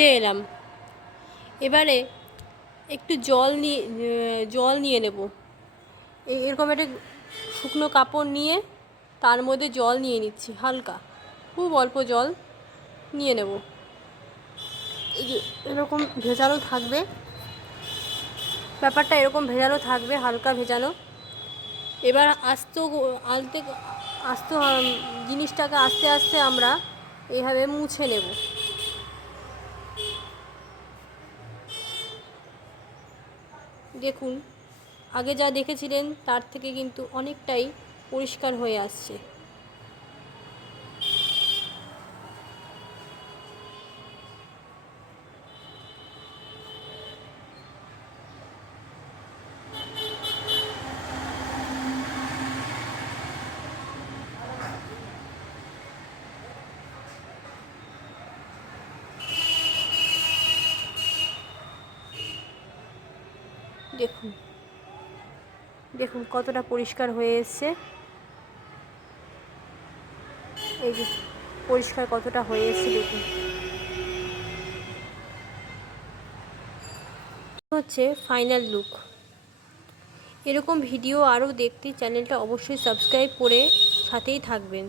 ফিরে এলাম। এবারে একটু জল নিয়ে নেব। এরকম একটা শুকনো কাপড় নিয়ে তার মধ্যে জল নিয়ে নিচ্ছি, হালকা, খুব অল্প জল নিয়ে নেব। এই যে এরকম ভেজানো থাকবে, ব্যাপারটা এরকম ভেজানো থাকবে, হালকা ভেজানো। এবার আস্তে জিনিসটাকে আস্তে আস্তে আমরা এইভাবে মুছে নেব। দেখুন, আগে যা দেখেছিলেন তার থেকে কিন্তু অনেকটাই পরিষ্কার হয়ে আসছে। দেখুন দেখুন কতটা পরিষ্কার হয়ে এসছে। এই যে পরিষ্কার কতটা হয়ে এসছে দেখুন। হচ্ছে ফাইনাল লুক। এরকম ভিডিও আরও দেখতে চ্যানেলটা অবশ্যই সাবস্ক্রাইব করে সাথেই থাকবেন।